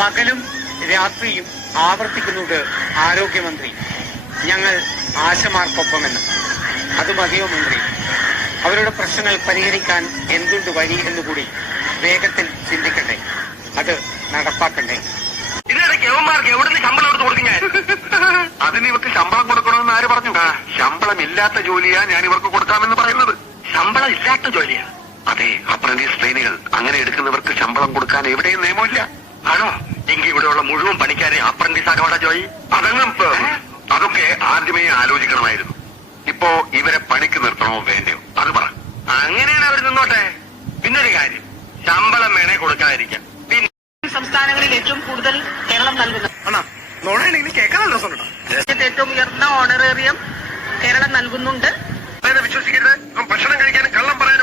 പകലും രാത്രിയും ആവർത്തിക്കുന്നുണ്ട് ആരോഗ്യമന്ത്രി. ഞങ്ങൾ ആശമാർക്കൊപ്പമെന്ന്. അത് മതിയോ മന്ത്രി? അവരുടെ പ്രശ്നങ്ങൾ പരിഹരിക്കാൻ എന്തുണ്ട് വഴി എന്നുകൂടി വേഗത്തിൽ ചിന്തിക്കട്ടെ. അത് നടപ്പാക്കണ്ടേ. ഇതിനിടയ്ക്ക് യവന്മാർക്ക് എവിടുന്ന് ശമ്പളം എടുത്ത് കൊടുക്കും ഞാൻ? അതിന് ഇവർക്ക് ശമ്പളം കൊടുക്കണമെന്ന് ആര് പറഞ്ഞു ശമ്പളം ഇല്ലാത്ത ജോലിയാ ഞാൻ ഇവർക്ക് കൊടുക്കാമെന്ന് പറയുന്നത്. ശമ്പളം ഇല്ലാത്ത ജോലിയാ? അതെ അപ്രന്റീസ് ട്രെയിനുകൾ. അങ്ങനെ എടുക്കുന്നവർക്ക് ശമ്പളം കൊടുക്കാൻ എവിടെയും നിയമമില്ല. ആണോ? എങ്കിൽ ഇവിടെയുള്ള മുഴുവൻ പണിക്കാരെ അപ്രന്റീസ് ആക്കോടാ ജോയി. അതങ്ങും ഏ, അതൊക്കെ ആദ്യമേ ആലോചിക്കണമായിരുന്നു. ഇപ്പോ ഇവരെ പണിക്ക് നിർത്തണോ വേണ്ടയോ? അത് പറ. അങ്ങനെയാണ് അവർ നിന്നോട്ടെ. പിന്നൊരു കാര്യം. ശമ്പളം വേണേ കൊടുക്കാതിരിക്കാം. പിന്നെ സംസ്ഥാനങ്ങളിൽ ഏറ്റവും കൂടുതൽ കേരളം നൽകുന്നത് കേൾക്കാനല്ലോ രാജ്യത്തെ ഏറ്റവും ഉയർന്ന ഓണറേറിയം കേരളം നൽകുന്നുണ്ട്. വിശ്വസിക്കരുത്. ഭക്ഷണം കഴിക്കാനും കള്ളം പറയാനും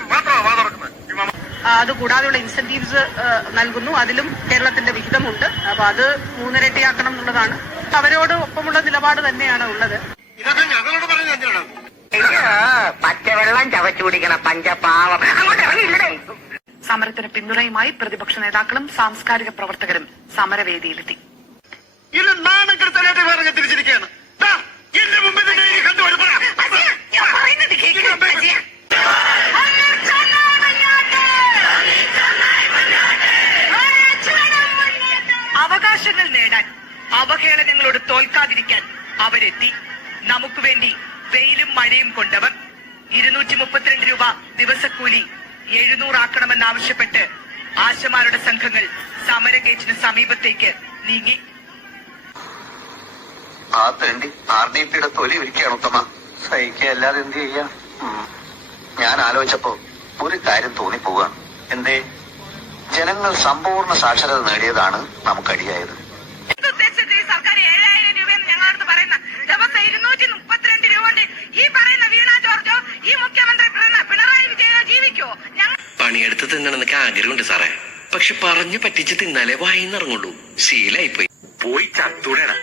അതുകൂടാതെയുള്ള ഇൻസെന്റീവ്സ് നൽകുന്നു. അതിലും കേരളത്തിന്റെ വിഹിതമുണ്ട്. അപ്പൊ അത് മൂന്നിരട്ടിയാക്കണം എന്നുള്ളതാണ്. അവരോട് ഒപ്പമുള്ള നിലപാട് തന്നെയാണ് ഉള്ളത്. പച്ചവെള്ളം ചവച്ചു കുടിക്കണ പഞ്ചപാവം. സമരത്തിന് പിന്തുണയുമായി പ്രതിപക്ഷ നേതാക്കളും സാംസ്കാരിക പ്രവർത്തകരും സമരവേദിയിലെത്തി. ഇത് അവകാശങ്ങൾ നേടാൻ അവഹേളനങ്ങളോട് തോൽക്കാതിരിക്കാൻ അവരെത്തി. നമുക്ക് വേണ്ടി വെയിലും മഴയും കൊണ്ടവർ ഇരുന്നൂറ്റി മുപ്പത്തിരണ്ട് രൂപ ദിവസക്കൂലി എഴുന്നൂറാക്കണമെന്നാവശ്യപ്പെട്ട് ആശമാരുടെ സംഘങ്ങൾ സമരഗേറ്റിന് സമീപത്തേക്ക് നീങ്ങി. ആ തേണ്ടി ആർ ഡി പിയുടെ തൊലി ഒരുക്കുകയാണ് ഉത്തമ. അല്ലാതെ എന്ത് ചെയ്യാ? ഞാൻ ആലോചിച്ചപ്പോ ഒരു കാര്യം തോന്നിപ്പോവാണ് എന്തേ? ജനങ്ങൾ സമ്പൂർണ സാക്ഷരത നേടിയതാണ് നമുക്കടിയായത്. സർക്കാർ ഏഴായിരം രൂപയെന്ന് ഞങ്ങളടുത്ത് പറയുന്ന? ദിവസം ഇരുന്നൂറ്റി മുപ്പത്തിരണ്ട് രൂപ കൊണ്ട് ഈ പറയുന്ന വീണ ജോർജോ ഈ മുഖ്യമന്ത്രി പിണറായി വിജയനോ ജീവിക്കോ പണിയെടുത്ത് തിന്നണമെന്നൊക്കെ ആഗ്രഹമുണ്ട് സാറേ. പക്ഷെ പറഞ്ഞു പറ്റിച്ച് തിന്നാലേ വായിന്നിറങ്ങുള്ളൂ ശീലായിപ്പോയി. പോയി ചത്തൂടേടാ.